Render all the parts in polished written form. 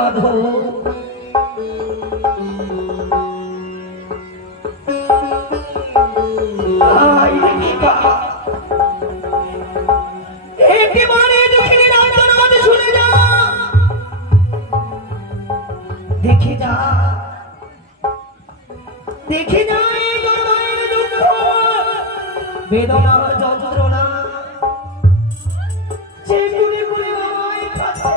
মাধব দেখে যা দেখে যা দুঃখ বেদনা যন্ত্রণা যেগুলি করে আমায় কাছে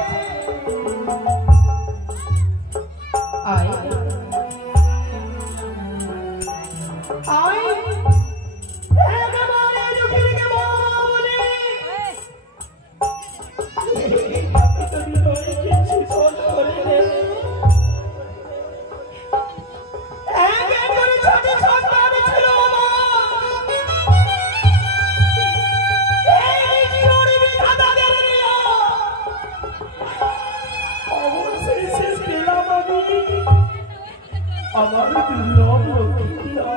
আয় আয় একেবারে দুঃখীকে বলে কিছু শোধ করে দে আমার দুর্লভ লক্ষ্মীরা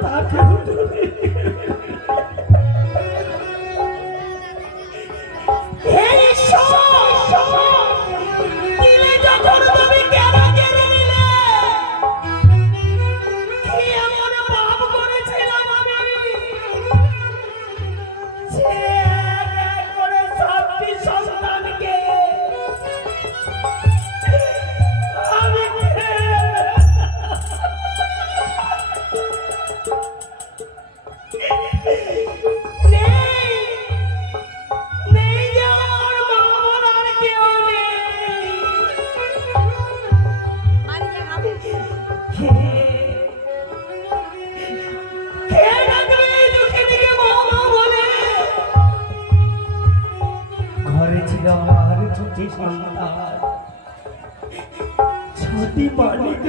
তাকে छोटी मालिक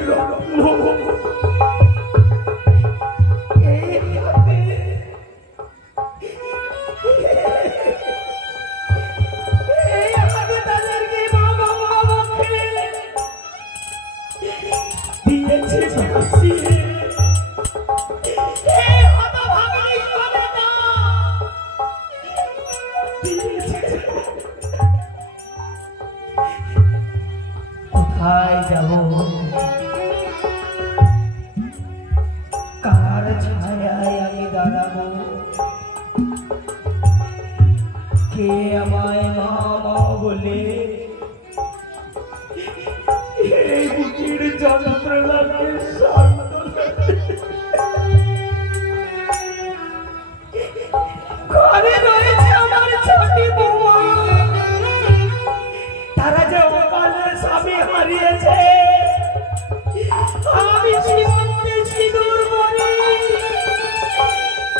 कार छाया दाड़ाबो के আমায় মামা বলে এই বুকের যন্ত্রণাকে সান্ত্বনা ঘরে রয়েছে আমার ছোটি বৌমা তারা যে অকালে স্বামী হারিয়েছে আমি সীমান্তে সিঁদুর পরে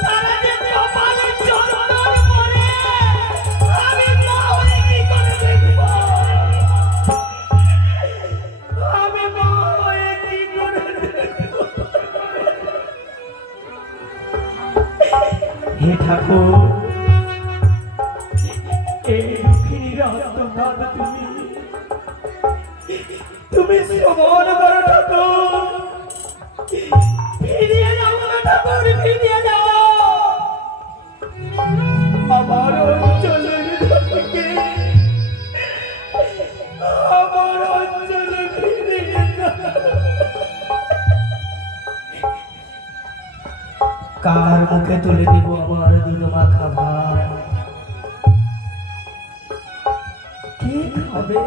তারা যে কপালে চন্দন পরে আমি মা হয়ে কি করে দেখব আমি মা হয়ে কি করে দেখব হে ঠাকুর এই দুঃখীর আত্মনাদ তুমি সমান বড় ঠাকুর ফিরিয়ে যাও না ঠাকুর ফিরিয়ে যাও আমার অঞ্চলের থেকে আমার অঞ্চলে ফিরিয়ে যাও কার মুখে তুলে দিব আমার দুধ মাখা ভাত কে খাবে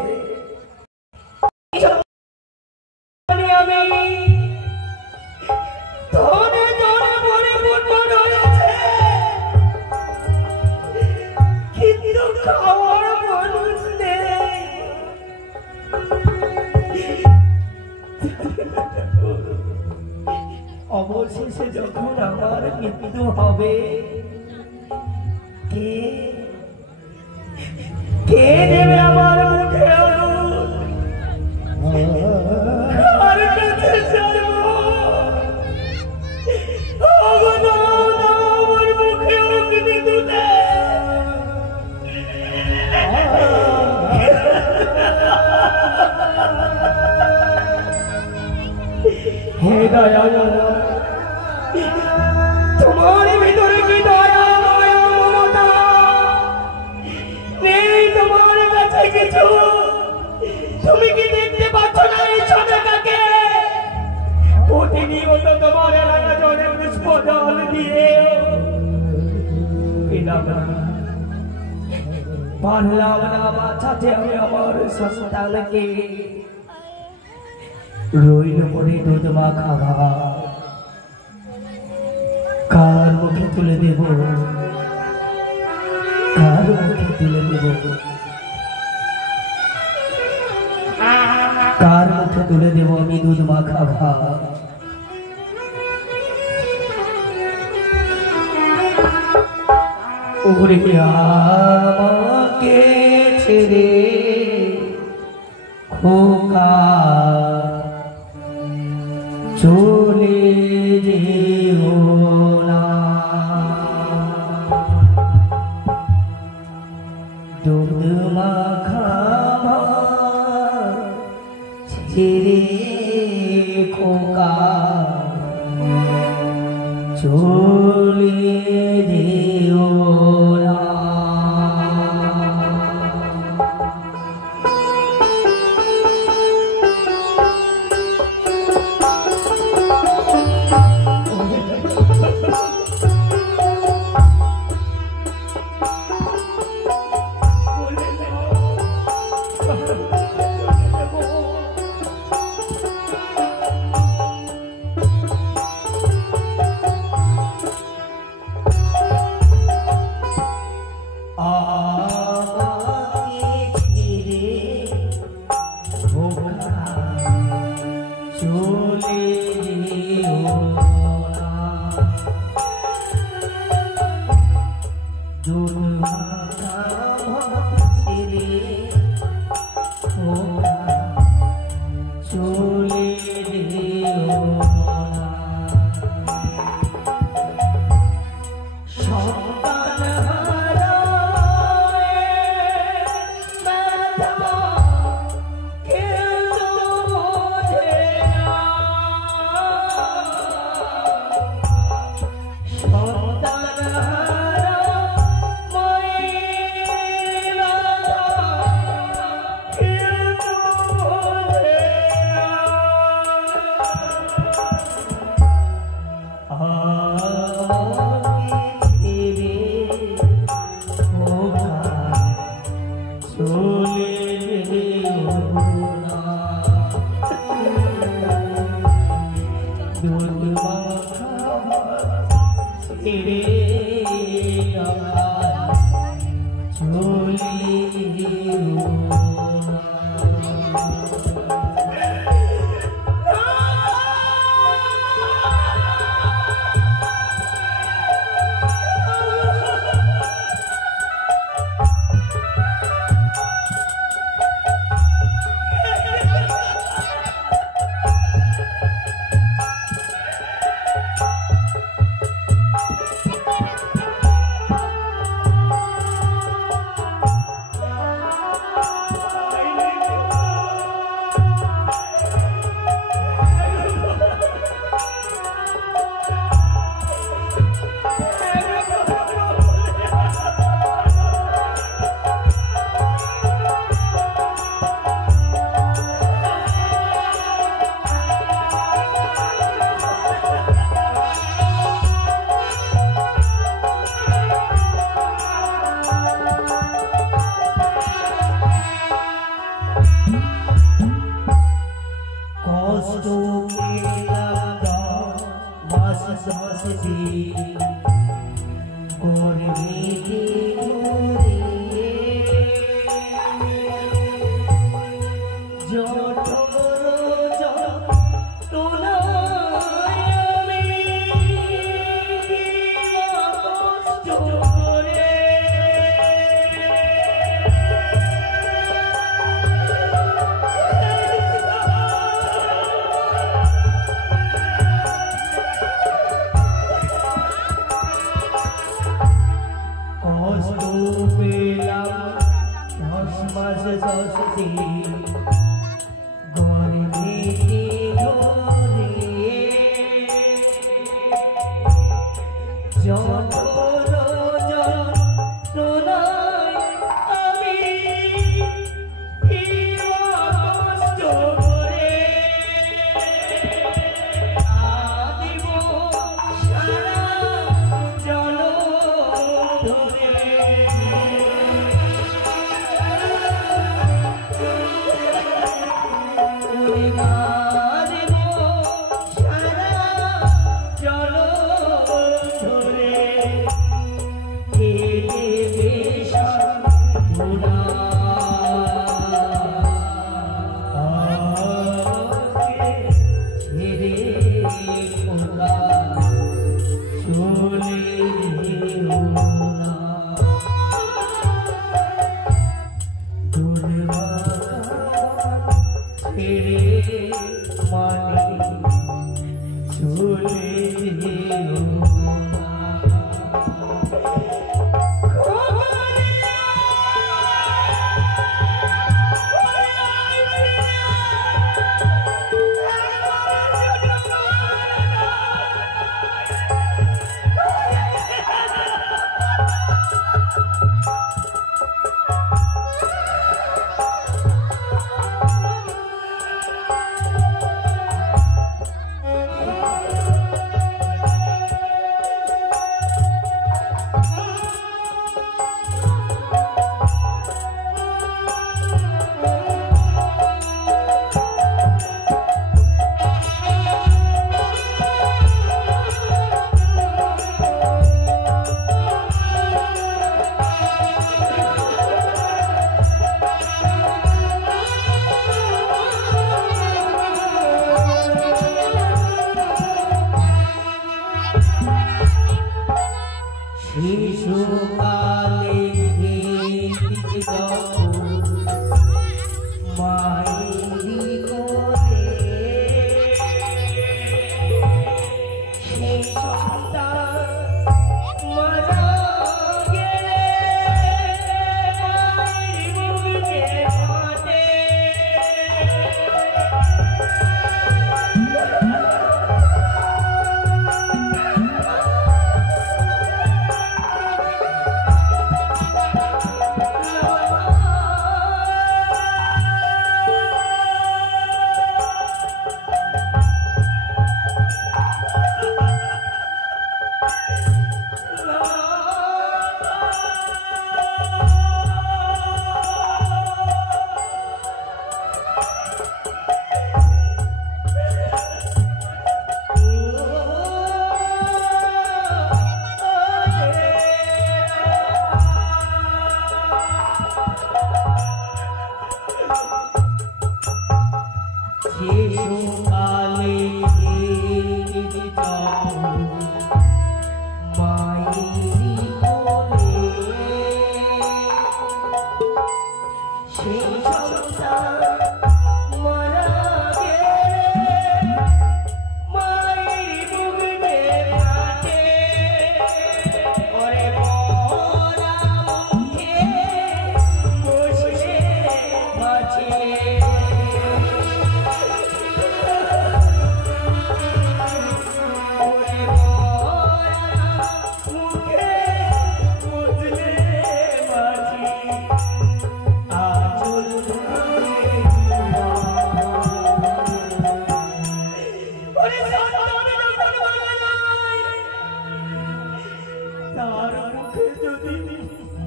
অবশেষে যখন আমার মৃত্যু হবে কে কে দেবে আমার মুখে কার কাছে যাবো আমার মুখে অগ্নি তুলে হে দয়া তোমার ভিতরে কি দয়া মায়া মমতা নেই তোমার কাছে কিছু পারলাম না বাঁচাতে আমি আমার সন্তানকে রইল পরে দুধ মাখা ভাত কার মুখে তুলে দেব কার মুখে তুলে দেব কার মুখে তুলে দেব আমি দুধ মাখা ভাত ওরে আমাকে ছেড়ে খোকা চলে যেও না দুধ মাখা ভাত ছেড়ে খোকা চলে যেও না ধরে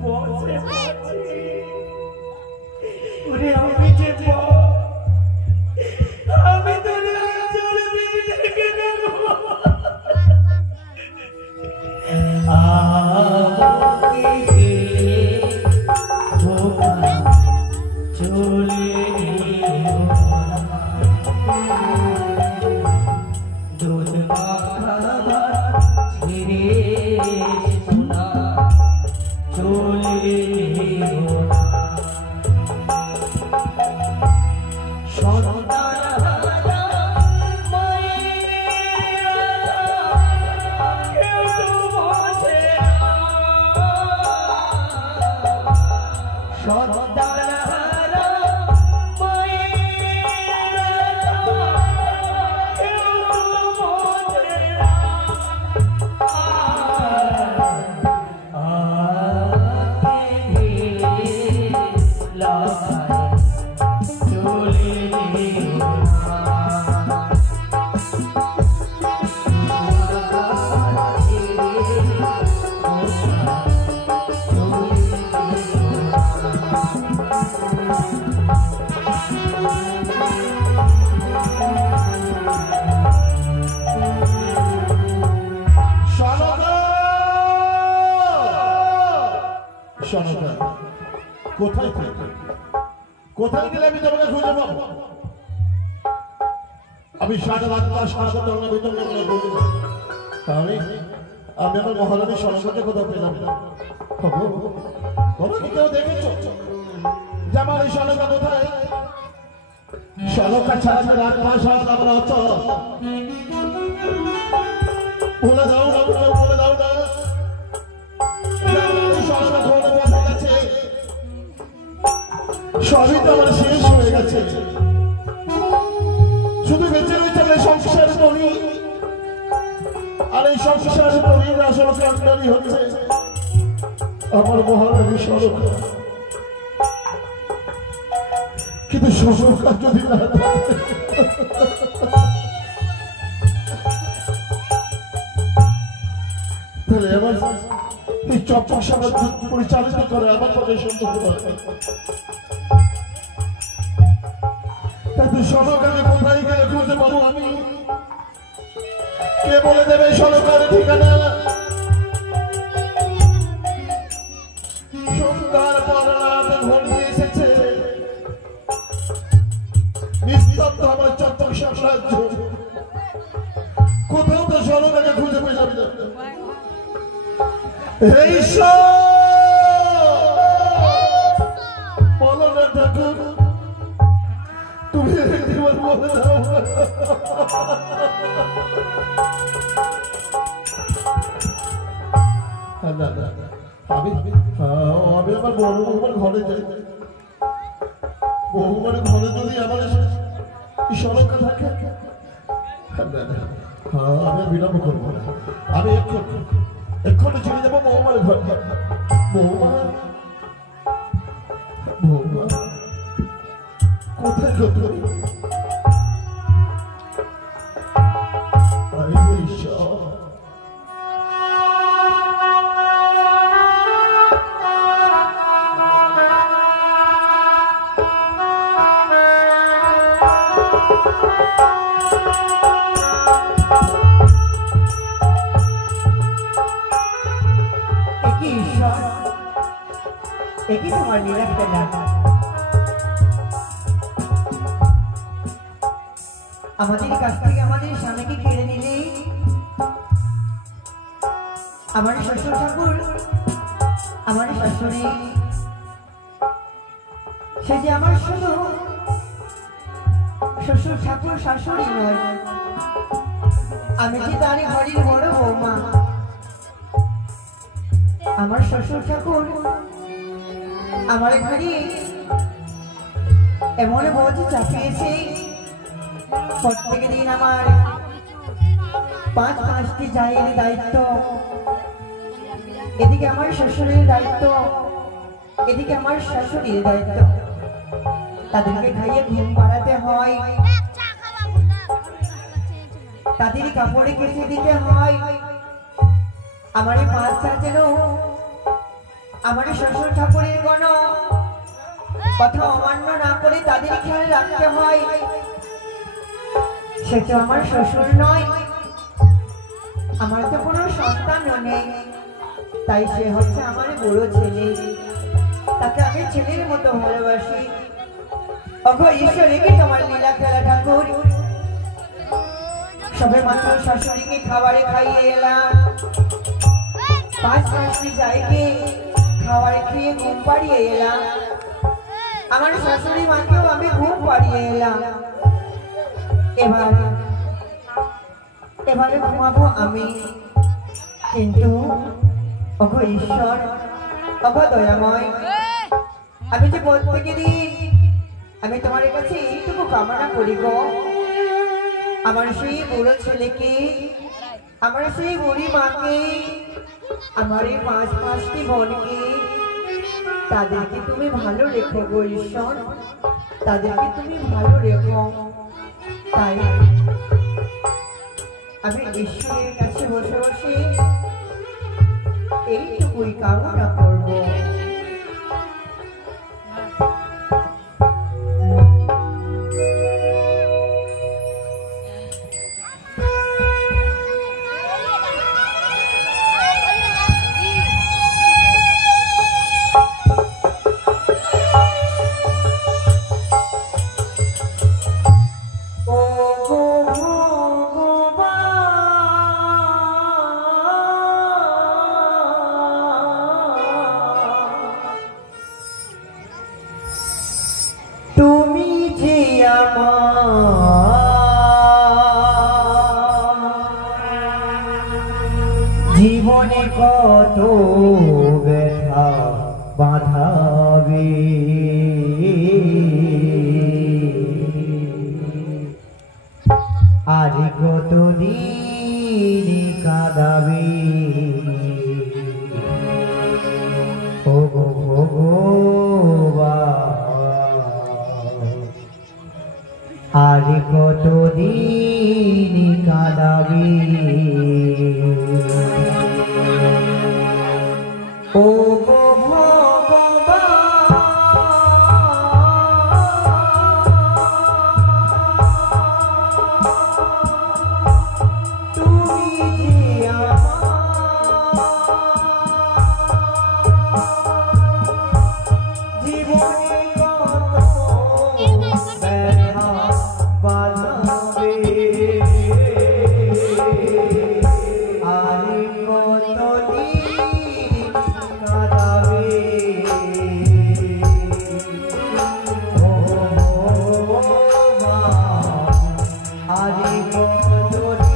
বসে আছি ওরে আমি যে আমি তো চলে দেখে নেব কোথায় গেলে আমি তোমাকে খুঁজে পাবো আমি সারা রাত তাহলে আমি আমার মহারানী সরস্বতী কোথাও পেলাম না কেউ দেখেছ যে আমার এই সনকা কোথায় সনকা ছাড়া রাত মাস আমরা অচল বলে দাও না বলে দাও না সবই তো আমার শেষ হয়ে গেছে শুধু বেঁচে রয়েছে আমার সংসারের তরি আর এই সংসারের তরির আসলে কান্ডারি হচ্ছে আমার মহারানী সরকার কিন্তু সরকার যদি না থাকে তাহলে আমার এই চপচক সমাজ পরিচালিত করে আমার পক্ষে সম্ভব নয় সরকারে কোথায় গেলে খুঁজে পাবো আমি কে বলে দেবে সরকারের ঠিকানা সন্ধ্যার পর রাত ঘনিয়ে এসেছে নিস্তব্ধ আমার চট্টক সাম্রাজ্য কোথাও তো সরকারে খুঁজে পেলাম না এই বলো না ঠাকুর তুমি আমি আমার বহুমার ঘরে যাই বহুমার ঘরে যদি আমার সরকার থাকে আমি বিলম্ব করবো না আমি এক্ষণে চলে যাবো বহুমার ঘর বহুমা বহুমা কোথায় গত একই তোমার লীলা আমাদের কাছ থেকে আমাদের স্বামীকে কেড়ে নিলে আমার শ্বশুর ঠাকুর আমার শাশুড়ি সে যে আমার শুধু শ্বশুর ঠাকুর শাশুড়ি নয় আমি যে তারই ঘরের বড় বৌমা আমার শ্বশুর ঠাকুর আমার ঘরে এমন বৌদি চাপিয়েছে প্রত্যেক দিন আমার 5-5টি জায়ের দায়িত্ব এদিকে আমার শ্বশুরের দায়িত্ব এদিকে আমার শাশুড়ির দায়িত্ব তাদেরকে খাইয়ে ঘুম পাড়াতে হয় তাদের কাপড়ে কেচে দিতে হয় আমার এই বাচ্চা যেন আমার শ্বশুর ঠাকুরের কোনো কথা অমান্য না করে তাদের খেয়াল রাখতে হয়। সে তো আমার শ্বশুর নয়, আমার তো কোনো সন্তানও নেই, তাই সে হচ্ছে আমার বড় ছেলে, তাকে আমি ছেলের মতো ভালোবাসি। অঘ ঈশ্বরে কি তোমার লীলা খেলা ঠাকুর। সবে মাত্র শাশুড়িকে খাবারে খাইয়ে এলাম, 5-5টি জায়গায় খাবারে খেয়ে ঘুম পাড়িয়ে এলাম। আমার শাশুড়ি মাকেও আমি ঘুম পাড়িয়ে এলাম। এবারে ঘুমাবো আমি, কিন্তু অঘ ঈশ্বর, অঘ দয়াময়, আমি যে প্রত্যেকদিন আমি তোমার কাছে এইটুকু কামনা করি গো, আমার সেই বুড়ো ছেলেকে, আমার সেই বুড়ি মাকে, আমার এই 5-5টি বোনকে, তাদেরকে তুমি ভালো রেখো গো ঈশ্বর, তাদেরকে তুমি ভালো রেখো। তাই আমি ঈশ্বরের কাছে বসে বসে এইটুকুই কামনা করবো। জীবনে কত ব্যথা বাঁধাবে, আজ কতদিন কাঁদাবে, ও গো ভগবান, আজ কতদিন কাঁদাবে, ও গো ভগবান, তুমি যে আমার জীবনে কত ব্যথা বাঁধাবে, আর কতদিন কাঁদাবে, ও মা, আজ কতদিন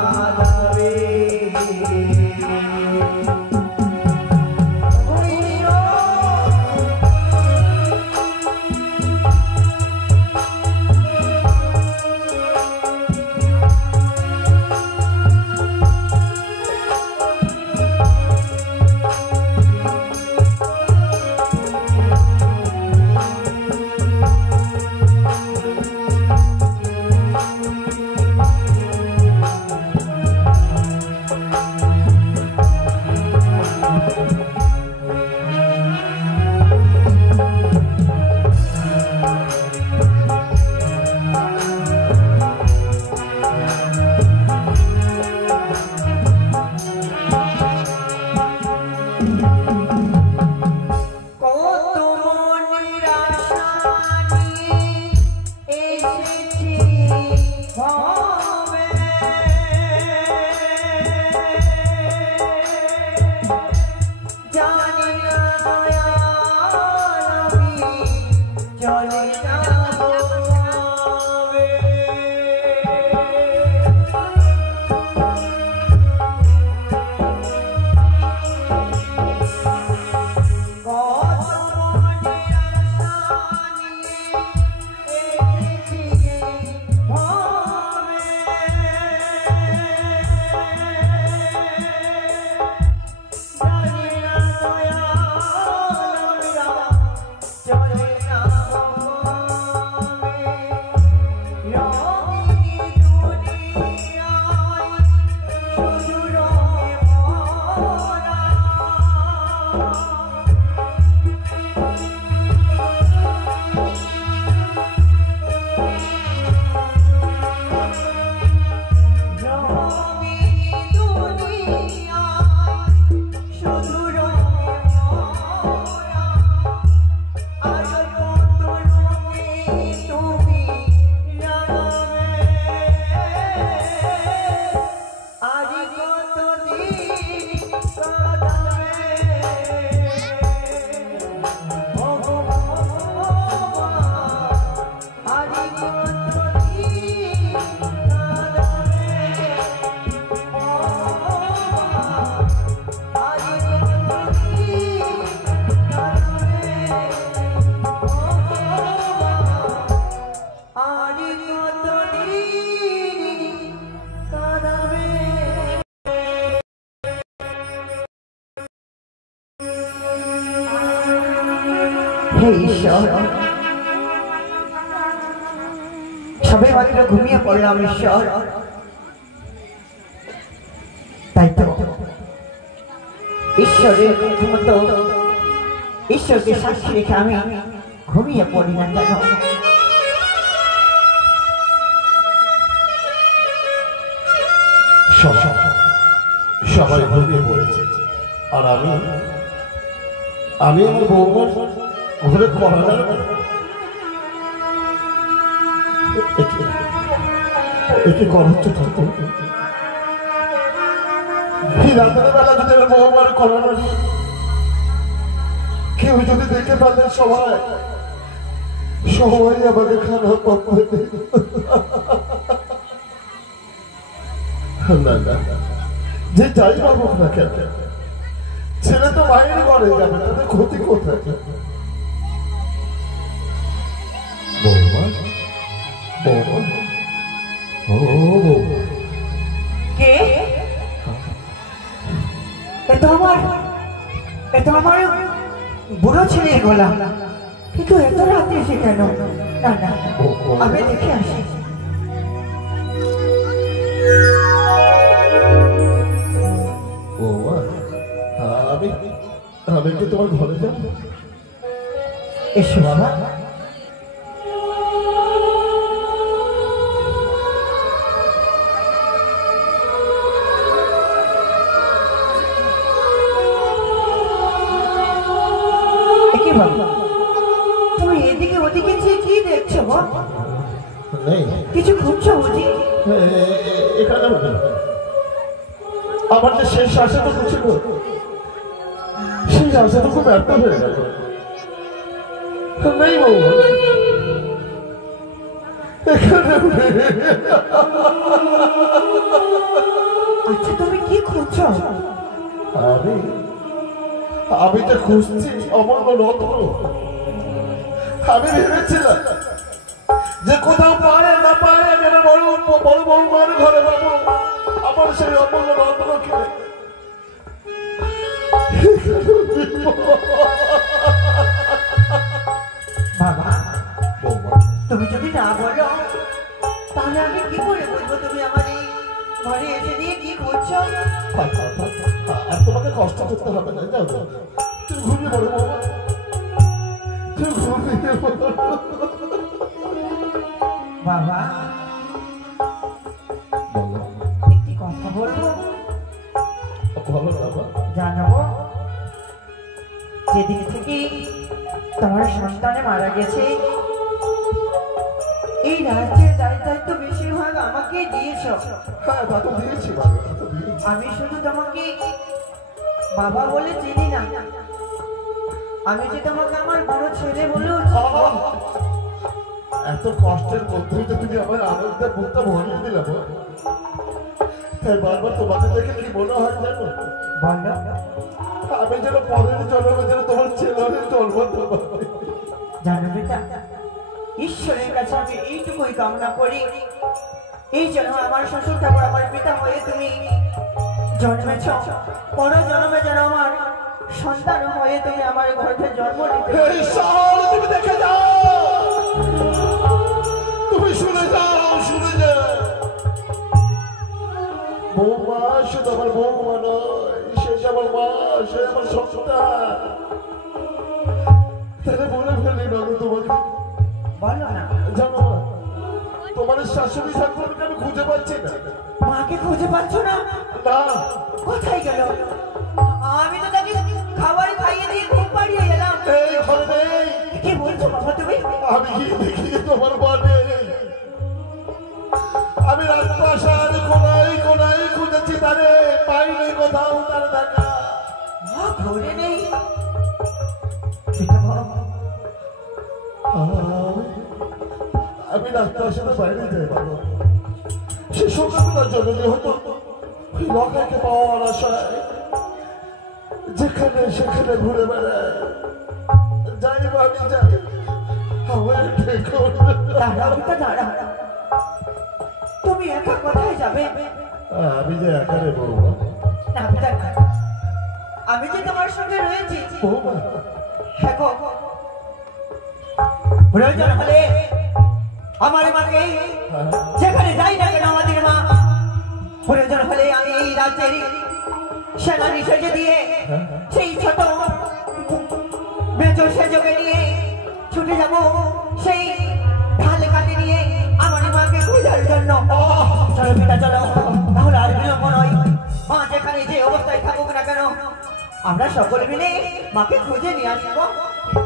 কাঁদাবে। সবে মাত্র ঘুমিয়ে পড়লাম ঈশ্বর, তাই তো ঈশ্বরের মতো ঈশ্বরকে সাক্ষী রেখে আমি ঘুমিয়ে পড়ি না কেন? সবাই ঘুমিয়ে পড়েছে আর আমি আমার বৌমার ঘরে পড়ানোর একে করতে থাকতো। রাতের বেলা যদি আমার বৌমার করানো কেউ যদি দেখে ফেলে সবাই আমাকে খারাপ ভাববে। না না, যে যাই ভাবুক না কেন, ছেলে তো মায়ের ঘরে যাবে, তাদের ক্ষতি কোথায়? বৌমা বৌমা ও কে? এটা আমার বুড়ো ছেলের গলা, কিন্তু এত রাতে এসে কেন? না না, আমি দেখে আসি। বৌমা আমি কি তোমার ঘরে যাব? এসো বাবা। তুমি এদিকে ওদিকে কি দেখছো? কিছু খুঁজছো বুঝি? এখানে আমার যে শেষ আশাটুকু ছিল, সেই আশাটুকু ব্যর্থ হয়ে গেল। নেই বৌমা, আচ্ছা তুমি কি খুঁজছো? আমি তো খুঁজছি অমূল্য রত্ন। আমি ভেবেছিলাম যে কোথাও পারে না পারে আমি বড় বৌমার ঘরে পাবো আমার সেই অমূল্য রত্নকে। বাবা তুমি যদি না বলো তাহলে আমি কি করে বলবো তুমি আমার এই ঘরে এসে দিয়ে কি করছো? আর তোমাকে কষ্ট করতে হবে না, যাও যাও, তুমি ঘুমিয়ে পড়ো বাবা, তুমি ঘুমিয়ে পড়ো। বাবা একটি কথা বলবো? বলো বাবা। জানাবো যেদিন থেকে তোমার সন্তানে মারা গেছে, এই রাজ্যের দায়িত্ব বেশিরভাগ আমাকে দিয়েছ। হ্যাঁ তা তো দিয়েছি বাবা, আমি শুধু তোমাকে বাবা বলে চিনি না, আমি যে তোমাকে আমার বড় ছেলে বলেও চিনি। এত কষ্টের মধ্যেই তো তুমি আমার আনন্দের মুখটা ভরিয়ে দিলে। তাই বারবার তোমাকে দেখে কি মনে হয় জানো? বলো। আমি যেন পরের জন্মে যেন তোমার ছেলে জন্ম দেবো। জানো বেটা, ঈশ্বরের কাছে আমি এইটুকুই কামনা করি, এই জন্য আমার শ্বশুর ঠাকুর আমার পিতা হয়ে তুমি জন্মেছ, পর জন্মে যেন আমার সন্তান হয়ে তুমি আমার গর্ভে জন্ম নিতে। তুমি দেখে যাও, তুমি শুনে যাও, শুনে যাও। বৌমা শুধু আমার বৌমা নয়, শেষ আমার মা, সে আমার সন্তান। তাহলে বলে ফেলি না তোমাকে, বলো না। জানো না তোমার শাশুড়ি ঠাকুরকে আমি খুঁজে পাচ্ছি না। মাকে খুঁজে পাচ্ছ না? না, কোথায় গেল? আমি তো তাকে খাবার খাইয়ে দিয়ে ঘুম পাড়িয়ে গেলাম। এই ঘরে নেই। কি বলছো বাবা তুমি? আমি গিয়ে দেখি তোমার মা নেই। আমি রাজপ্রাসাদ কোনায় কোনায় খুঁজেছি, তারে পাইনি কোথাও তার দেখা। মা ঘরে নেই? পিতামহ, আমি রাজপ্রাসাদের বাইরে যাই বাবা। সে সকালবেলা জরুরি হতো ওই লকাকে পাওয়ার আশায় যেখানে সেখানে ঘুরে বেড়ায়। যাই বা আমি যাই, আমার দেখুন। দাঁড়াও পিতা, দাঁড়াও। তুমি একা কোথায় যাবে? আমি যে একারে বৌমা। না পিতা, না। আমি যে তোমার সঙ্গে রয়েছি। বৌমা, হ্যাঁ গো। প্রয়োজন হলে আমার মাকে যেখানে যাই না কেন, আমাদের মা প্রয়োজন হলে আমি এই রাজ্যের সেনানি সেজে দিয়ে সেই ছোট মেজর সেজকে নিয়ে ছুটে যাব সেই ঢালে কাটে নিয়ে আমার মাকে খোঁজার জন্য। চলো পিতা, চলো। তাহলে আর বিলম্ব নয়। মা যেখানে যে অবস্থায় থাকুক না কেন, আমরা সকলে মিলে মাকে খুঁজে নিয়ে আসবো।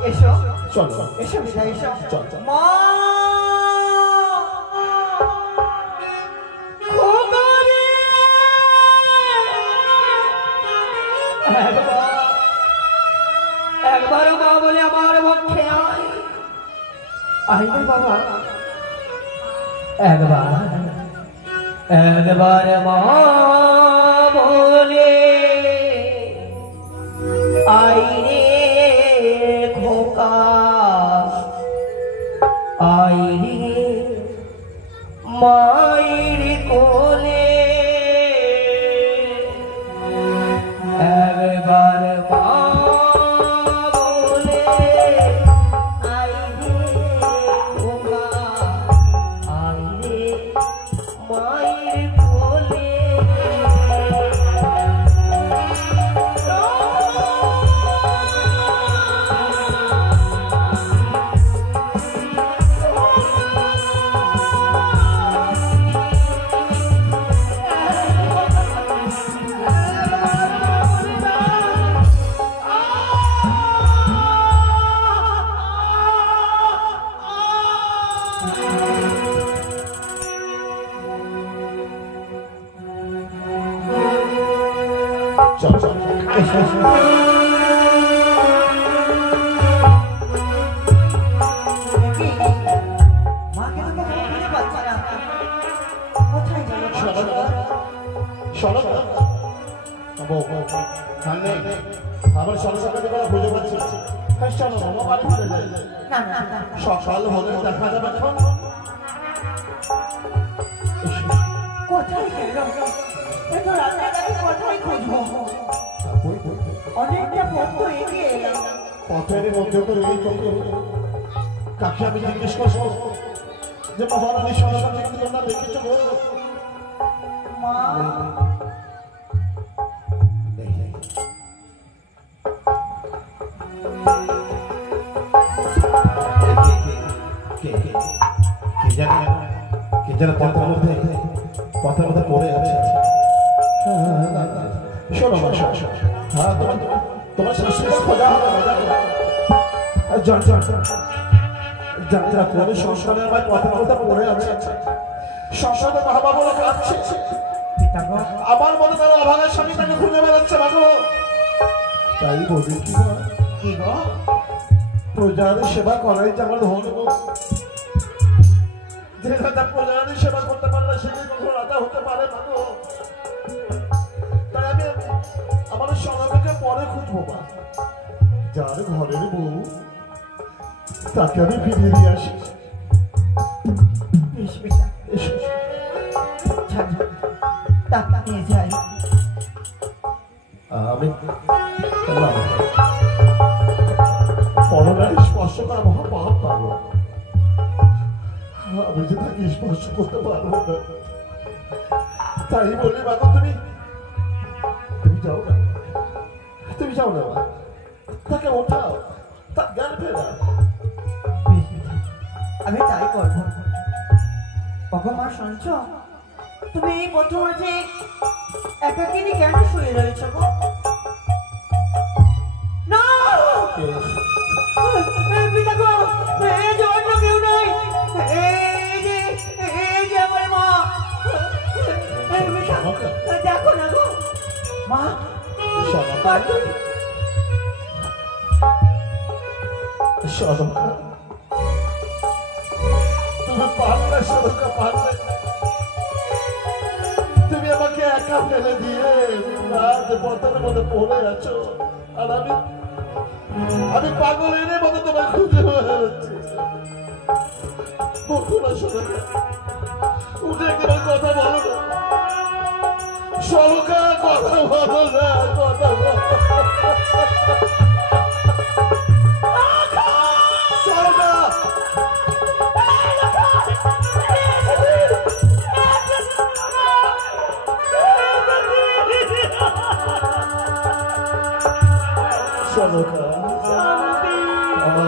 এসো, চলো। এসো পিতা, এসো। চল, চল। মা, খোকারে! একবারও মা বলে আমার পক্ষে আয়। আইলে বাবা, একবার মা বলে আইরে খোকা, আইরে মায়ের কোলে। একবার মা বলে আইরে খোকা, আইরে মায়ের কোলে। চল, চল। এসো, এসো। মাকে তো কোথাও খুঁজে পাচ্ছি না। কোথায় গেল? শোনো না, শোনো না। বউ, খান নেই। আবার সরস্বতী বেলা খুঁজে পাচ্ছি। হ্যাঁ, চলো, মামা বাড়ি ফিরে যাই। না, না, না। সকাল হলে দেখা যাবে এখন। কোথায় গেল? এত রাস্তাঘাটে কোথায় খুঁজবো? অনেকটা পথ তো এগিয়ে এলাম। পথের মধ্যে তো এই চোখে কাকে আমি জিজ্ঞেস করবো যে মহারানী সরস্বতী তোমরা দেখেছো গো? মা, কে যেন পথের মধ্যে পড়ে আছে। শোনো মা, শোনো। হ্যাঁ, তোমার শাশুড়ি খোঁজা হবে না। যারা কোন সংসারে আমার পথের মধ্যে পড়ে আছে, সংসারে বাবা বলে কাঁদছে। পিতামহ, আমার মনে তার অভাগের স্বামী তাকে খুঁজে বেড়াচ্ছে বাবু। তাই বলি কি না, কি গো? প্রজার সেবা করাই যে আমার ধর্ম। যে রাজা প্রজার সেবা করতে পারে না, সে কখনো রাজা হতে পারে না গো। তাই আমি আমার স্বনামকে পরে খুঁজবো মা। যার ঘরের বউ তাকে আমি ফিরিয়ে দিয়ে আসি। বেশ পিতা, এসো, এসো। ছাড়, টাকা নিয়ে যাই। আমি পরনারী স্পর্শ করা মহা পাপ পাবো। আমি যে তাকে স্পর্শ করতে পারবো না। তাই বলে বাবা তুমি যাও না, তুমি যাও না মা, তাকে ওঠাও, তার জ্ঞান ফেরা। আমি তাই করবো। ওগো মা শুনছ, তুমি এই প্রথম আছে একাকিনী কেন শুয়ে রয়েছ গো? না পিতা গো, এই যে অন্য কেউ নয়, এই যে আমার মা। দেখো না গো মা, তুমি পারলে সরকা, পারলে তুমি আমাকে একা ফেলে দিয়ে রাত পথের মধ্যে পড়ে আছো, আর আমি পাগলের মতো তোমার খুঁজে বেড়াচ্ছি। উঠে একবার কথা বলো না সরকা, কথা বলো না, কথা বলো সরকা।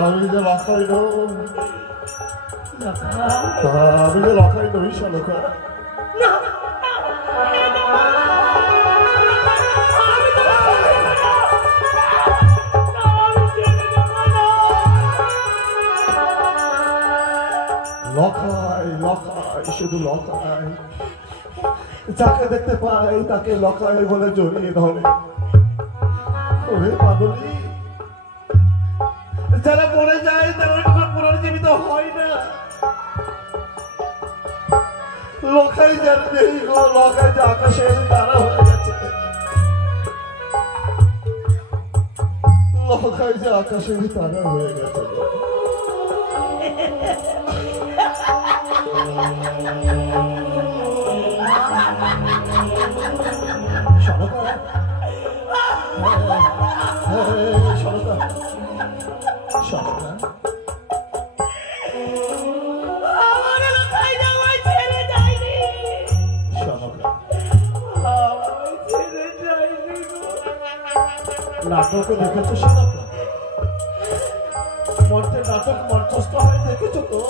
আমি যে লখাই নই সরকা। লখাই লখাই, শুধু লখাই, যাকে দেখতে পাই তাকে লখাই বলে জড়িয়ে ধরে। ওরে পাগলি, যারা মরে যায় তারা কখন পুনর্জীবিত হয় না। লখাই যেন নেই গো, লখাই যে আকাশের তারা হয়ে গেছে, লখাই যে আকাশের তারা হয়ে গেছে। নাটক দেখেছো সনকা? মঞ্চে নাটক মঞ্চস্থ হয়ে দেখেছো তো?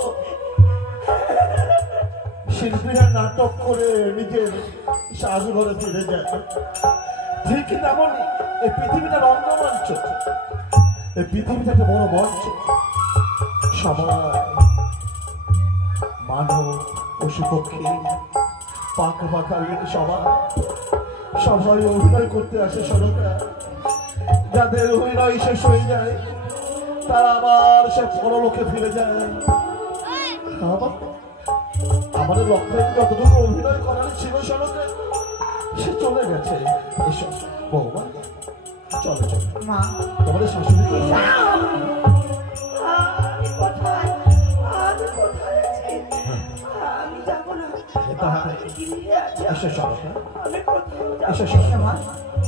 শিল্পীরা নাটক করে নিজের সাজঘরে ফিরে যায়, ঠিক তেমন এই পৃথিবীটা রঙ্গমঞ্চ, এই পৃথিবীটা একটা বড় মঞ্চ। সবাই মানব পশু পক্ষী পাখ পাখালি সবাই অভিনয় করতে আসে সরকার। যাদের অভিনয় শেষ হয়ে যায় তারা আবার সে পরলোকে ফিরে যায়। আমাদের লক্ষ্যে যতটুকু অভিনয় করার ছিল সরকার সে চলে গেছে। এসব বৌমা চলো চলো, তোমাদের শাশুড়ি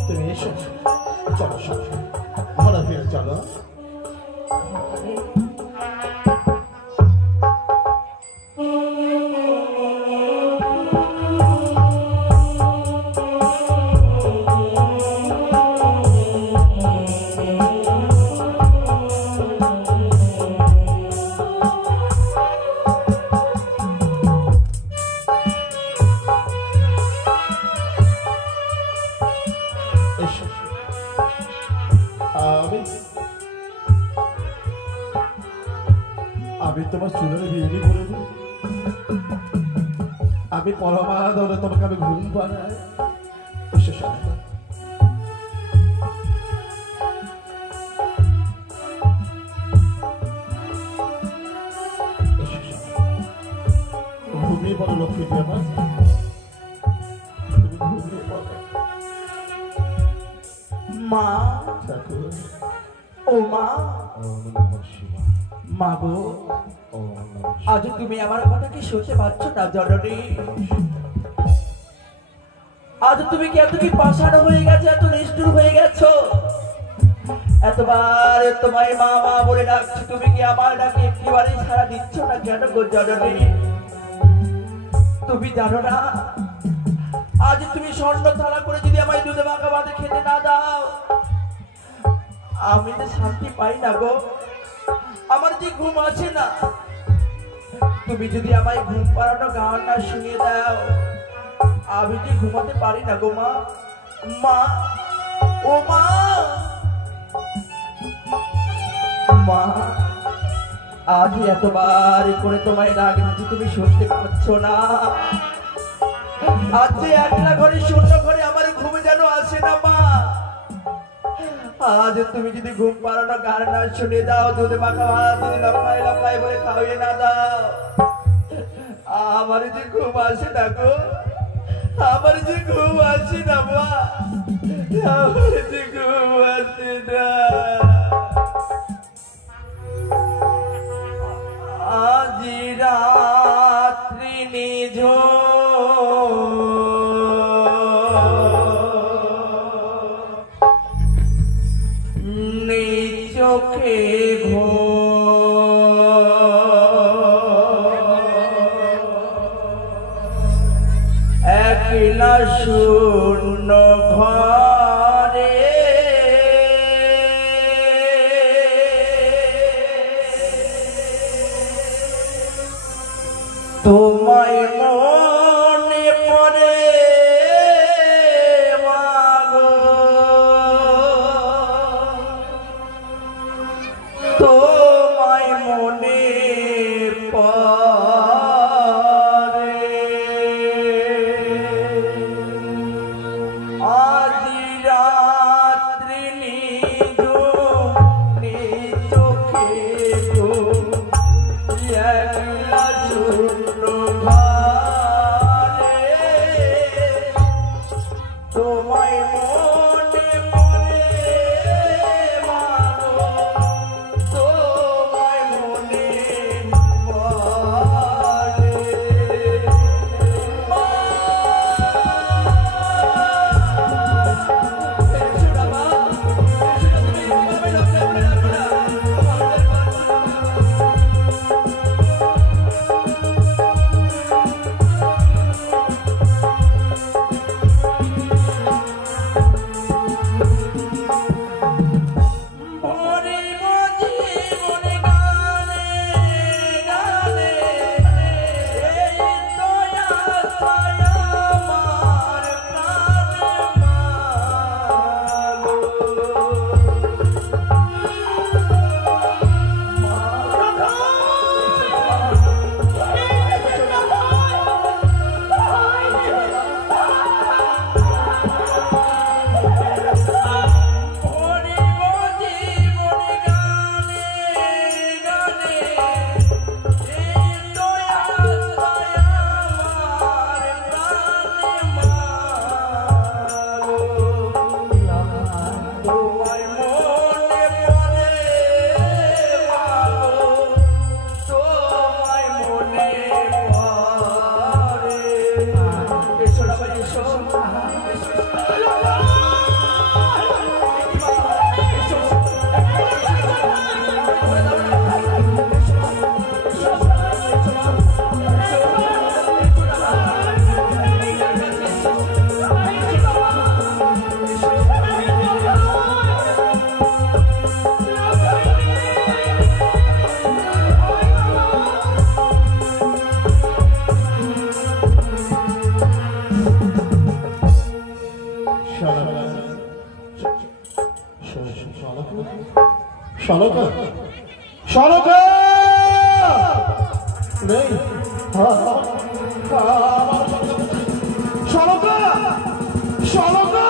তুমি এসো, চলো চলো ভালো ফিরে চলো। আমি তোমার চুলের বিউটি করে দিই, আমি পরমা ধরে তোমাকে আমি ঘুম পাড়াই। ঘুমিয়ে পড়ো লক্ষ্মী দিয়ে আমার, তুমি ঘুমিয়ে পড়ো। মা, ও মা, মা গো, আজ তুমি আমার কথা কি শুনতে পাচ্ছ না জননী? আজ তুমি কি এত কি পাষাণ হয়ে গেছো, এত নিষ্ঠুর হয়ে গেছো? এতবার তোমায় মা মা বলে ডাকছি, তুমি কি আমার ডাকে একেবারেই সাড়া দিচ্ছ না কেন গো জননী? তুমি জানো না আজ তুমি স্বর্ণ থালা করে যদি আমায় দুধে মাখা ভাতে খেতে না দাও, আমি যে শান্তি পাই না গো, আমার যে ঘুম আসে না। তুমি যদি আমায় ঘুম পাড়ানো গানটা শুনিয়ে দাও, আমি যে ঘুমাতে পারি না গো মা। মা, ও মা, মা, আজ এতবার করে তোমায় ডাক দিচ্ছি, তুমি শুনতে পাচ্ছ না। আজ যে একলা ঘরে শূন্য ঘরে আমার ঘুম যেন আসে না মা। আজ তুমি যদি ঘুম পাড়ানো গান না শুনে দাও, দুধ মাখা ভাত যদি লকাই লকাই বলে খাওয়িয়ে না দাও, আমার যে ঘুম আসে না গো, আমার যে ঘুম আসে না মা, আমার যে ঘুম আসে না। আজি রাত্রি নিজ চোখে একলা শূন্য ঘরে তোমায় মনে পড়ে মাগো, তোমায় মনে পড়ে। আদি রাত্রি নিজ চোখে একলা শূন্য ঘরে তোমায় মনে পড়ে মাগো, তোমায় মনে পড়ে। শালকা, শালকা নেই, শালকা, শালকা,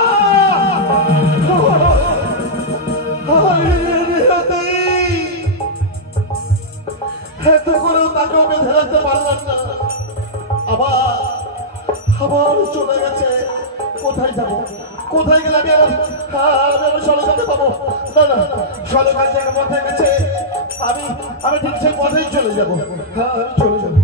এত করেও তাকেও বেঁধে রাখতে পারলাম না, আবার আবার চলে গেছে। কোথায় যাবো, কোথায় গেলে আমি আমি শালকাকে পাবো? না না, শালকা যে পথে গেছে আমি ঠিক সেই পথেই চলে যাবো। হ্যাঁ, আমি চলে যাবো।